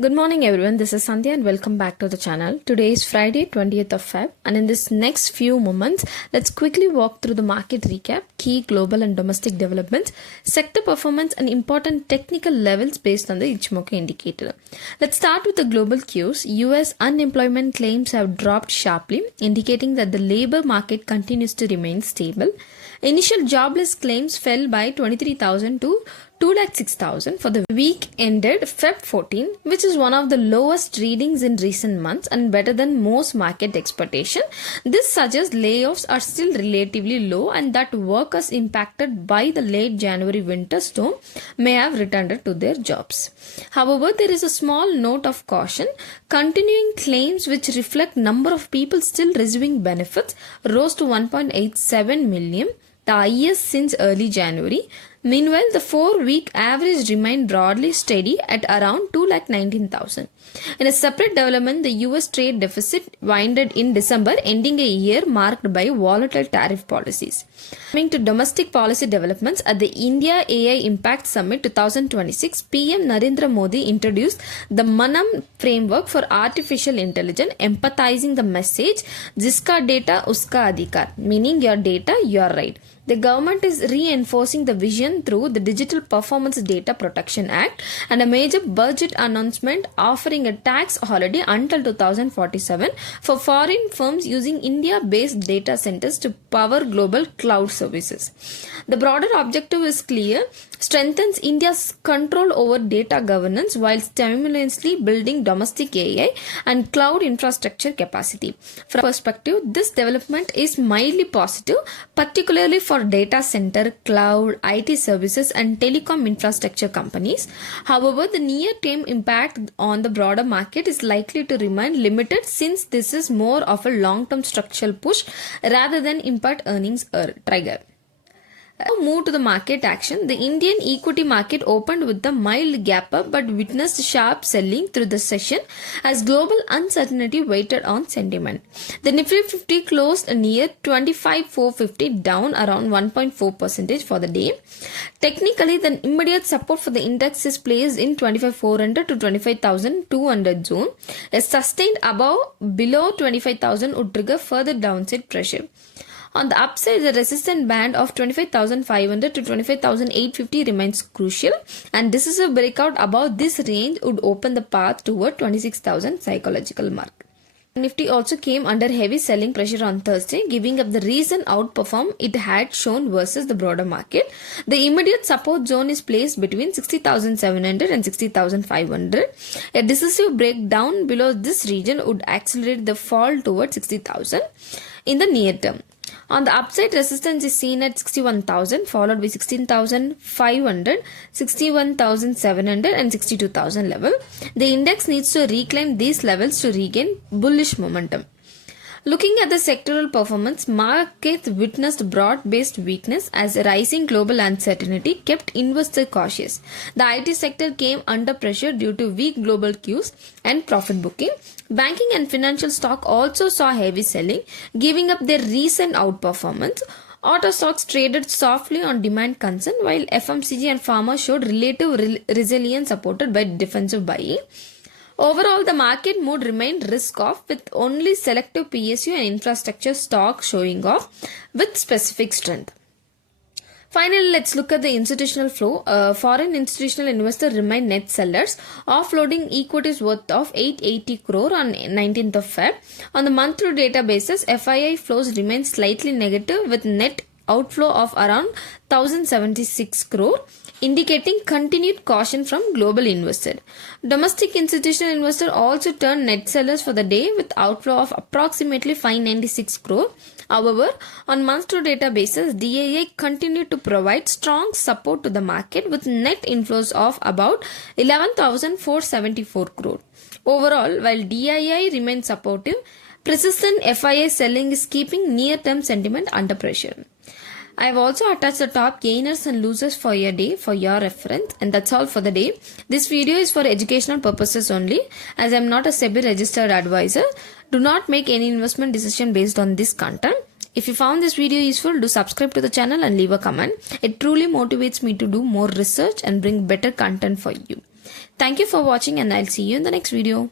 Good morning everyone, this is Sandhya and welcome back to the channel. Today is Friday 20th of Feb and in this next few moments, let's quickly walk through the market recap, key global and domestic developments, sector performance and important technical levels based on the Ichimoku indicator. Let's start with the global cues. US unemployment claims have dropped sharply, indicating that the labor market continues to remain stable. Initial jobless claims fell by 23,000 to 206,000 for the week ended Feb 14, which is one of the lowest readings in recent months and better than most market expectation. This suggests layoffs are still relatively low and that workers impacted by the late January winter storm may have returned to their jobs. However, there is a small note of caution. Continuing claims which reflect number of people still receiving benefits rose to 1.87 million, the highest since early January. Meanwhile, the 4-week average remained broadly steady at around 219,000. In a separate development, the US trade deficit winded in December, ending a year marked by volatile tariff policies. Coming to domestic policy developments, at the India AI Impact Summit 2026, PM Narendra Modi introduced the Manam framework for artificial intelligence, emphasizing the message, Jiska data, uska adhikar, meaning your data, your right. The government is reinforcing the vision through the Digital Performance Data Protection Act and a major budget announcement offering a tax holiday until 2047 for foreign firms using India-based data centers to power global cloud services. The broader objective is clear: strengthens India's control over data governance while simultaneously building domestic AI and cloud infrastructure capacity. From perspective, this development is mildly positive, particularly for data center, cloud, IT services and telecom infrastructure companies. However, the near-term impact on the broader market is likely to remain limited since this is more of a long-term structural push rather than impact earnings trigger. Now move to the market action. The Indian equity market opened with a mild gap up but witnessed sharp selling through the session as global uncertainty weighed on sentiment. The Nifty 50 closed near 25,450, down around 1.4% for the day. Technically, the immediate support for the index is placed in 25,400 to 25,200 zone. A sustained below 25,000 would trigger further downside pressure. On the upside, the resistance band of 25,500 to 25,850 remains crucial, and decisive breakout above this range would open the path toward 26,000 psychological mark. Nifty also came under heavy selling pressure on Thursday, giving up the recent outperform it had shown versus the broader market. The immediate support zone is placed between 60,700 and 60,500. A decisive breakdown below this region would accelerate the fall towards 60,000 in the near term. On the upside, resistance is seen at 61,000, followed by 16,500, 61,700 and 62,000 level. The index needs to reclaim these levels to regain bullish momentum. Looking at the sectoral performance, markets witnessed broad-based weakness as rising global uncertainty kept investors cautious. The IT sector came under pressure due to weak global cues and profit booking. Banking and financial stock also saw heavy selling, giving up their recent outperformance. Auto stocks traded softly on demand concern, while FMCG and pharma showed relative resilience supported by defensive buying. Overall, the market mood remained risk-off with only selective PSU and infrastructure stocks showing off with specific strength. Finally, let's look at the institutional flow. Foreign institutional investors remain net sellers, offloading equities worth of 880 crore on 19th of Feb. On the month-to data basis, FII flows remain slightly negative with net outflow of around 1076 crore, indicating continued caution from global investors. Domestic institutional investors also turned net sellers for the day with outflow of approximately 596 crore. However, on month-to-data basis, DII continued to provide strong support to the market with net inflows of about 11,474 crore. Overall, while DII remains supportive, persistent FII selling is keeping near-term sentiment under pressure. I have also attached the top gainers and losers for your day for your reference, and that's all for the day. This video is for educational purposes only, as I am not a SEBI registered advisor. Do not make any investment decision based on this content. If you found this video useful, do subscribe to the channel and leave a comment. It truly motivates me to do more research and bring better content for you. Thank you for watching and I'll see you in the next video.